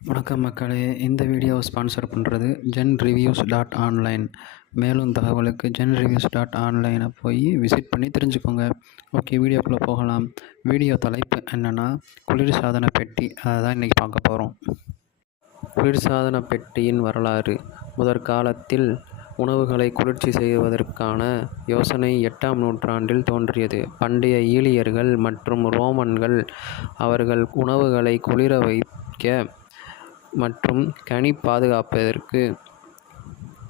வணக்கம் மக்களே. இந்த வீடியோ ஸ்பான்சர் பண்ணுறது genreviews.online. மேலும் தகவலுக்கு genreviews.online போய் விசிட் பண்ணி தெரிஞ்சுக்கோங்க. ஓகே, வீடியோக்குள்ளே போகலாம். வீடியோ தலைப்பு என்னென்னா, குளிர்சாதன பெட்டி. அதை தான் இன்றைக்கி பார்க்க போகிறோம். குளிர்சாதன பெட்டியின் வரலாறு. முதற்காலத்தில் உணவுகளை குளிர்ச்சி செய்வதற்கான யோசனை 8ஆம் நூற்றாண்டில் தோன்றியது. பண்டைய ஈலியர்கள் மற்றும் ரோமன்கள் அவர்கள் உணவுகளை குளிர வைக்க மற்றும் கனி பாதுகாப்பதற்கு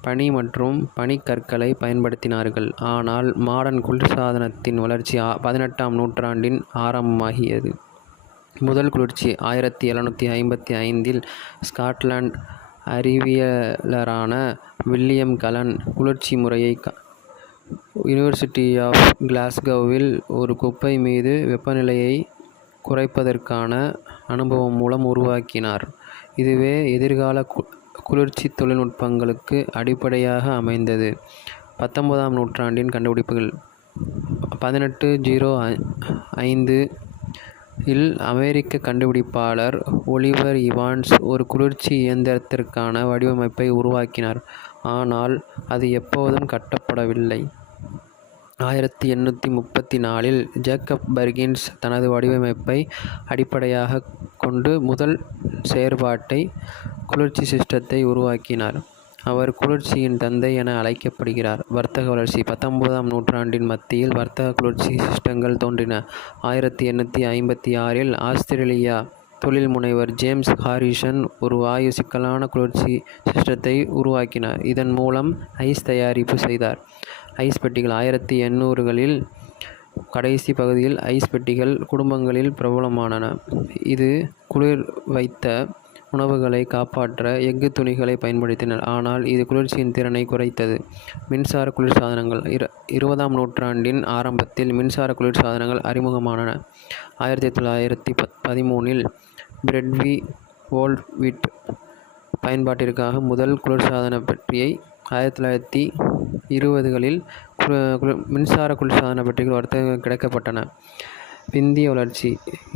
பனி மற்றும் பனிக்கற்களை பயன்படுத்தினார்கள். ஆனால் மாடர்ன் குளிர்சாதனத்தின் வளர்ச்சி 18ஆம் நூற்றாண்டின் ஆரம்பமாகியது. முதல் குளிர்ச்சி 1755இல் ஸ்காட்லாந்து அறிவியலரான வில்லியம் கலன் குளிர்ச்சி முறையை யூனிவர்சிட்டி ஆஃப் கிளாஸ்கோவில் ஒரு குப்பை மீது வெப்பநிலையை குறைப்பதற்கான அனுபவம் மூலம் உருவாக்கினார். இதுவே எதிர்கால குளிர்ச்சி தொழில்நுட்பங்களுக்கு அடிப்படையாக அமைந்தது. 19ஆம் நூற்றாண்டின் கண்டுபிடிப்புகள். 1805இல் அமெரிக்க கண்டுபிடிப்பாளர் ஒலிவர் இவான்ஸ் ஒரு குளிர்ச்சி இயந்திரத்திற்கான வடிவமைப்பை உருவாக்கினார். ஆனால் அது எப்போதும் கட்டப்படவில்லை. 1834இல் ஜேக்கப் பர்கின்ஸ் தனது வடிவமைப்பை அடிப்படையாக கொண்டு முதல் செயற்பாட்டை குளிர்ச்சி சிஸ்டத்தை உருவாக்கினார். அவர் குளிர்ச்சியின் தந்தை என அழைக்கப்படுகிறார். வர்த்தக வளர்ச்சி. 19ஆம் நூற்றாண்டின் மத்தியில் வர்த்தக குளிர்ச்சி சிஸ்டங்கள் தோன்றின. 1856இல் ஆஸ்திரேலியா தொழில் முனைவர் ஜேம்ஸ் ஹாரிசன் ஒரு வாயு சிக்கலான குளிர்ச்சி சிஸ்டத்தை உருவாக்கினார். இதன் மூலம் ஐஸ் தயாரிப்பு செய்தார். ஐஸ் பெட்டிகள். 1800களில் கடைசி பகுதியில் ஐஸ் பெட்டிகள் குடும்பங்களில் பிரபலமானன. இது குளிர் வைத்த உணவுகளை காப்பாற்ற எஃகு துணிகளை பயன்படுத்தினர். ஆனால் இது குளிர்ச்சியின் திறனை குறைத்தது. மின்சார குளிர்சாதனங்கள். 20ஆம் நூற்றாண்டின் ஆரம்பத்தில் மின்சார குளிர்சாதனங்கள் அறிமுகமானன. 1913இல் பிரெட்வி வோல்விட் பயன்பாட்டிற்காக முதல் குளிர்சாதன பெட்டியை 1920களில் மின்சார குளிர்சாதன பெட்டிகள் வர்த்தக கிடைக்கப்பட்டன. பிந்திய வளர்ச்சி.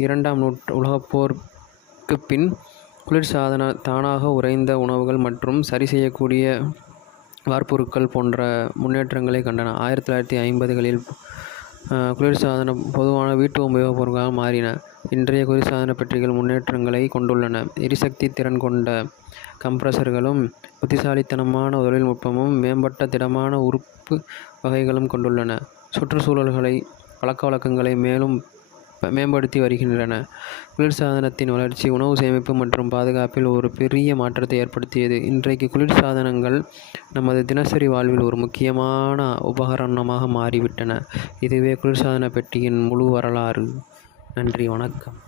2ஆம் உலகப் போருக்கு பின் குளிர்சாதன தானாக உறைந்த உணவுகள் மற்றும் சரி செய்யக்கூடிய வார்ப்புருக்கள் போன்ற முன்னேற்றங்களை கண்டன. 1950களில் குளிர்சாதன பொதுவான வீட்டு உபயோகப் பொருட்களாக மாறின. இன்றைய குளிர்சாதன பெட்டிகள் முன்னேற்றங்களை கொண்டுள்ளன. எரிசக்தி திறன் கொண்ட கம்ப்ரஸர்களும் புத்திசாலித்தனமான தொழில்நுட்பமும் மேம்பட்ட திடமான உறுப்பு வகைகளும் கொண்டுள்ளன. சுற்றுச்சூழல்களை பழக்கவழக்கங்களை மேலும் மேம்படுத்தி வருகின்றன. குளிர்சாதனத்தின் வளர்ச்சி உணவு சேமிப்பு மற்றும் பாதுகாப்பில் ஒரு பெரிய மாற்றத்தை ஏற்படுத்தியது. இன்றைக்கு குளிர்சாதனங்கள் நமது தினசரி வாழ்வில் ஒரு முக்கியமான உபகரணமாக மாறிவிட்டன. இதுவே குளிர்சாதன பெட்டியின் முழு வரலாறு. நன்றி, வணக்கம்.